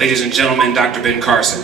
Ladies and gentlemen, Dr. Ben Carson.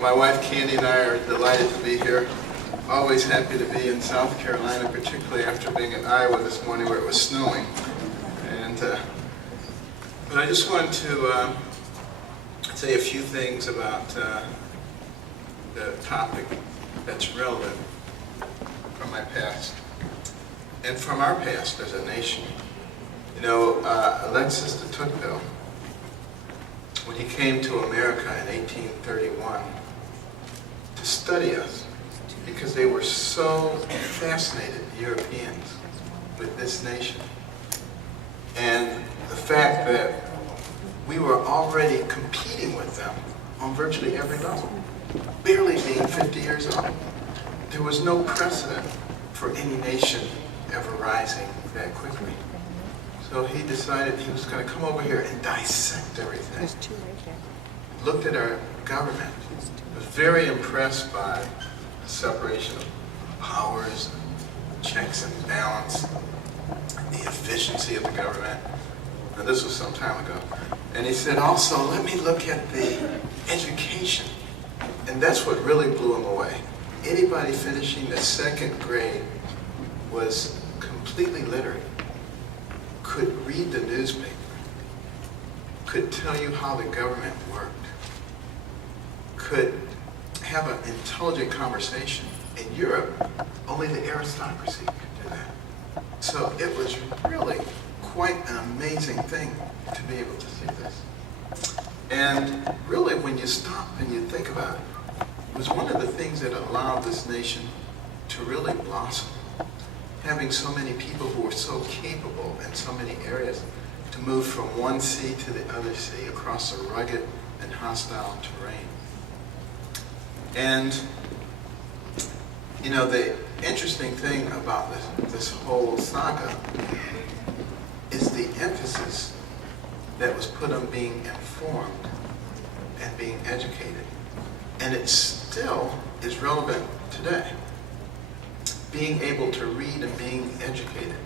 My wife Candy and I are delighted to be here. Always happy to be in South Carolina, particularly after being in Iowa this morning where it was snowing. But I just wanted to say a few things about the topic that's relevant from my past and from our past as a nation. You know, Alexis de Tocqueville, when he came to America in 1831, to study us, because they were so fascinated, the Europeans, with this nation. And the fact that we were already competing with them on virtually every level, barely being 50 years old. There was no precedent for any nation ever rising that quickly. So he decided he was going to come over here and dissect everything. Looked at our government, was very impressed by the separation of powers, checks and balance, the efficiency of the government. Now this was some time ago. And he said, also, let me look at the education. And that's what really blew him away. Anybody finishing the second grade was completely literate, could read the newspaper, could tell you how the government worked, could have an intelligent conversation. In Europe, only the aristocracy could do that. So it was really quite an amazing thing to be able to see this. And really, when you stop and you think about it, it was one of the things that allowed this nation to really blossom. Having so many people who were so capable in so many areas to move from one sea to the other sea across a rugged and hostile terrain. And, you know, the interesting thing about this whole saga is the emphasis that was put on being informed and being educated. And it still is relevant today. Being able to read and being educated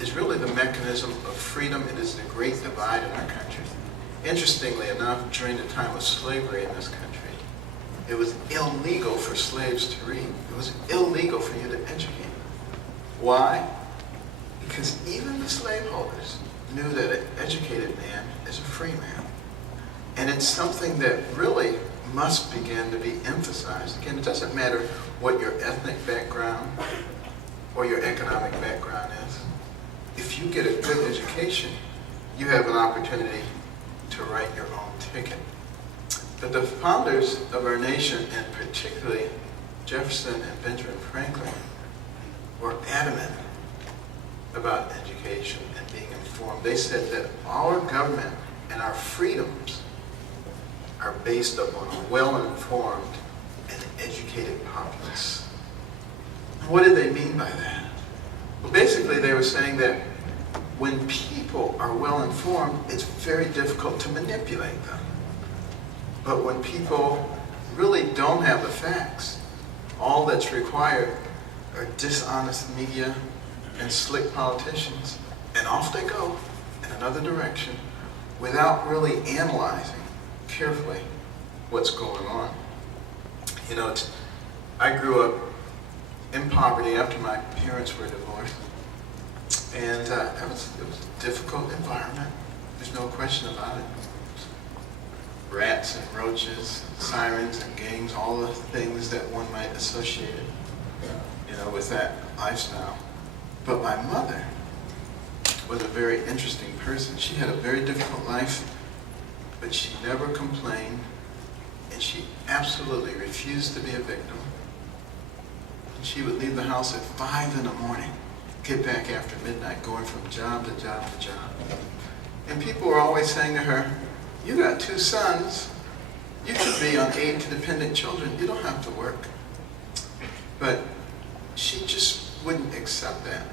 is really the mechanism of freedom. It is the great divide in our country. Interestingly enough, during the time of slavery in this country, it was illegal for slaves to read. It was illegal for you to educate. Why? Because even the slaveholders knew that an educated man is a free man. And it's something that really must begin to be emphasized. Again, it doesn't matter what your ethnic background or your economic background is. If you get a good education, you have an opportunity to write your own ticket. But the founders of our nation, and particularly Jefferson and Benjamin Franklin, were adamant about education and being informed. They said that our government and our freedoms are based upon a well-informed and educated populace. What did they mean by that? Well, basically they were saying that when people are well-informed, it's very difficult to manipulate them. But when people really don't have the facts, all that's required are dishonest media and slick politicians, and off they go in another direction without really analyzing carefully what's going on. You know, I grew up in poverty after my parents were divorced, and it was a difficult environment. There's no question about it. Rats and roaches, sirens and gangs, all the things that one might associate it, you know, with that lifestyle. But my mother was a very interesting person. She had a very difficult life, but she never complained, and she absolutely refused to be a victim. And she would leave the house at 5 in the morning, get back after midnight, going from job to job to job. And people were always saying to her, you got 2 sons, you should be on aid to dependent children, you don't have to work. But she just wouldn't accept that,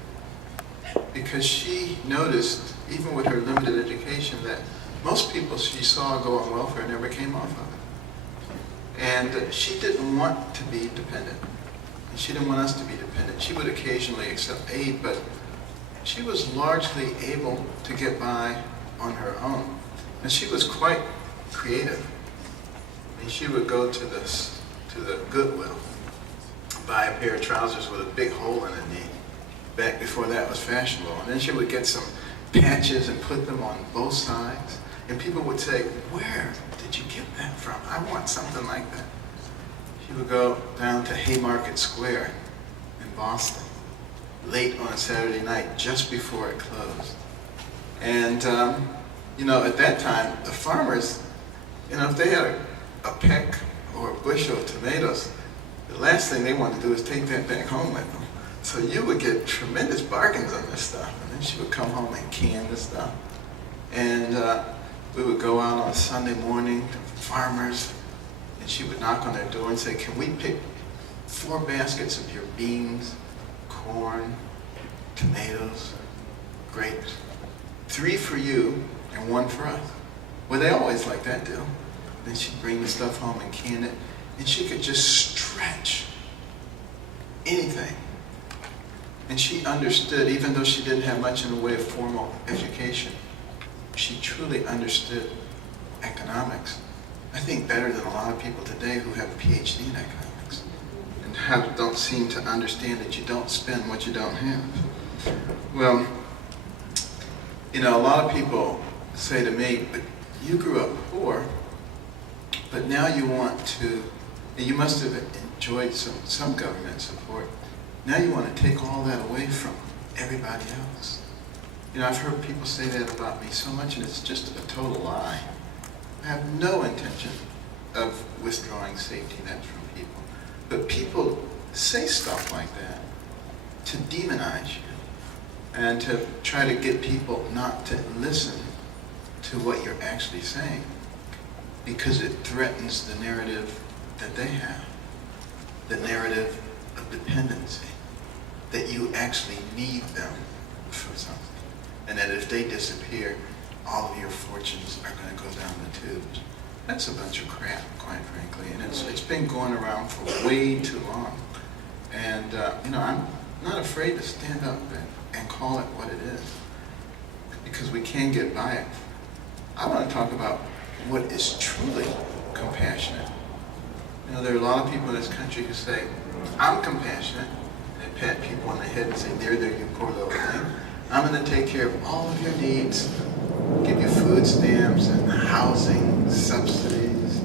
because she noticed, even with her limited education, that Most people she saw go on welfare never came off of it. And she didn't want to be dependent. And she didn't want us to be dependent. She would occasionally accept aid, but she was largely able to get by on her own. And she was quite creative. And she would go to the Goodwill, buy a pair of trousers with a big hole in the knee. Back before that was fashionable. And then she would get some patches and put them on both sides. And people would say, "Where did you get that from? I want something like that." She would go down to Haymarket Square in Boston, late on a Saturday night, just before it closed. And, at that time, the farmers, if they had a peck or a bushel of tomatoes, the last thing they wanted to do is take that back home with them. So you would get tremendous bargains on this stuff. And then she would come home and can the stuff. And we would go out on a Sunday morning to farmers, and she would knock on their door and say, "Can we pick 4 baskets of your beans, corn, tomatoes, grapes? 3 for you and 1 for us." Well, they always like that deal. Then she'd bring the stuff home and can it, and she could just stretch anything. And she understood, even though she didn't have much in the way of formal education, she truly understood economics. I think better than a lot of people today who have a PhD in economics and don't seem to understand that you don't spend what you don't have. Well, a lot of people say to me, "But you grew up poor, but now you want to, and you must have enjoyed some government support. Now you want to take all that away from everybody else." I've heard people say that about me so much, and it's just a total lie. I have no intention of withdrawing safety nets from people. But people say stuff like that to demonize you and to try to get people not to listen to what you're actually saying, because it threatens the narrative that they have, the narrative of dependency, that you actually need them for something, and that if they disappear, all of your fortunes are going to go down the tubes. That's a bunch of crap, quite frankly, and it's been going around for way too long. And I'm not afraid to stand up and call it what it is, because we can get by it. I want to talk about what is truly compassionate. There are a lot of people in this country who say, "I'm compassionate," and they pat people on the head and say, "There, you poor little thing. I'm going to take care of all of your needs, give you food stamps and housing subsidies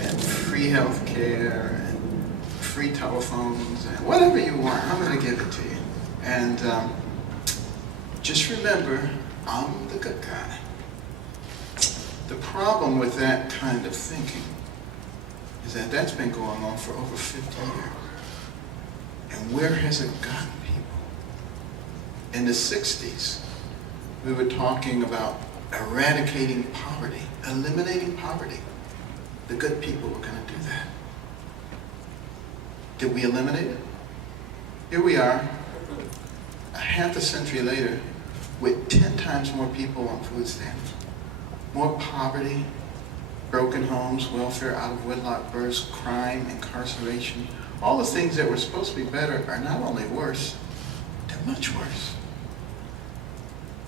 and free health care and free telephones and whatever you want, I'm going to give it to you. And just remember, I'm the good guy." The problem with that kind of thinking is that that's been going on for over 50 years. And where has it gotten people? In the 60s, we were talking about eradicating poverty, eliminating poverty. The good people were going to do that. Did we eliminate it? Here we are, a half a century later, with 10 times more people on food stamps, more poverty, broken homes, welfare, out-of-wedlock births, crime, incarceration. All the things that were supposed to be better are not only worse, they're much worse.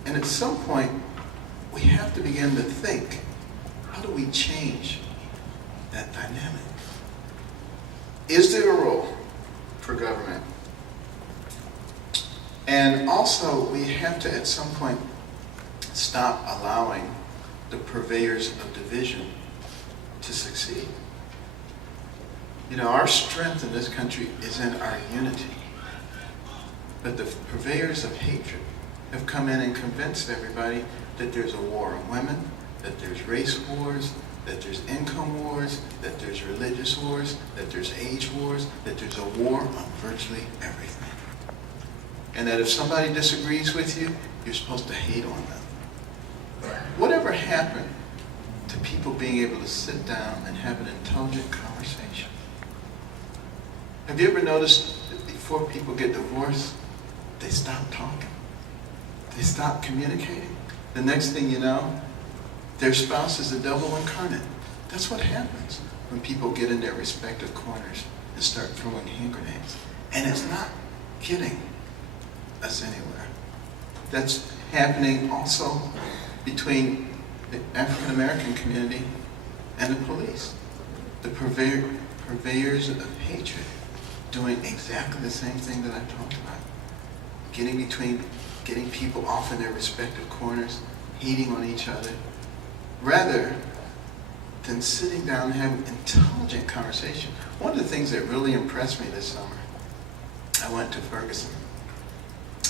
And at some point, we have to begin to think, how do we change that dynamic? Is there a role for government? And also, we have to, at some point, stop allowing the purveyors of division to succeed. Our strength in this country is in our unity. But the purveyors of hatred have come in and convinced everybody that there's a war on women, that there's race wars, that there's income wars, that there's religious wars, that there's age wars, that there's a war on virtually everything. And that if somebody disagrees with you, you're supposed to hate on them. Whatever happened to people being able to sit down and have an intelligent conversation? Have you ever noticed that before people get divorced, they stop talking? They stop communicating. The next thing you know, Their spouse is the devil incarnate. That's what happens when people get in their respective corners and start throwing hand grenades. And it's not getting us anywhere. That's happening also between the African American community and the police. The purveyors of hatred doing exactly the same thing that I talked about. Getting people off in their respective corners, hating on each other, rather than sitting down and having intelligent conversation. One of the things that really impressed me this summer, I went to Ferguson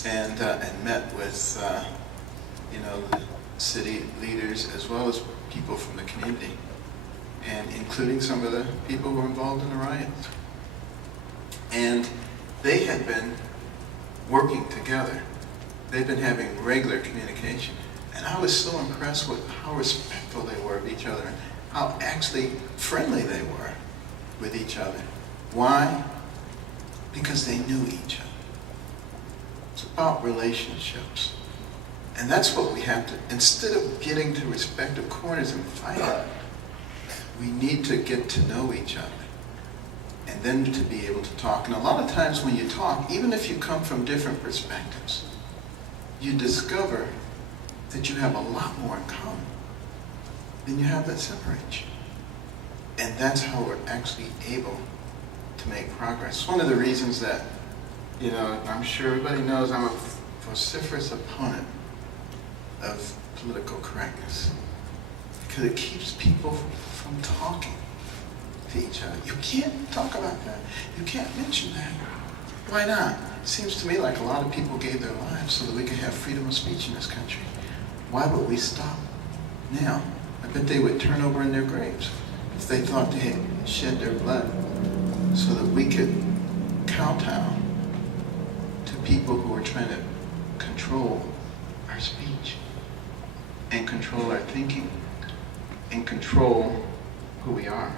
and met with the city leaders as well as people from the community, and including some of the people who were involved in the riots. And they had been working together. They've been having regular communication. And I was so impressed with how respectful they were of each other and how actually friendly they were with each other. Why? Because they knew each other. It's about relationships. And that's what we have to, instead of getting to respective corners and fighting, we need to get to know each other. And then to be able to talk. And a lot of times when you talk, even if you come from different perspectives, you discover that you have a lot more in common than you have that separates you. And that's how we're actually able to make progress. One of the reasons that, I'm sure everybody knows I'm a vociferous opponent of political correctness, because it keeps people from talking to each other. You can't talk about that. You can't mention that. Why not? It seems to me like a lot of people gave their lives so that we could have freedom of speech in this country. Why would we stop now? I bet they would turn over in their graves if they thought they had shed their blood so that we could kowtow to people who are trying to control our speech and control our thinking and control who we are.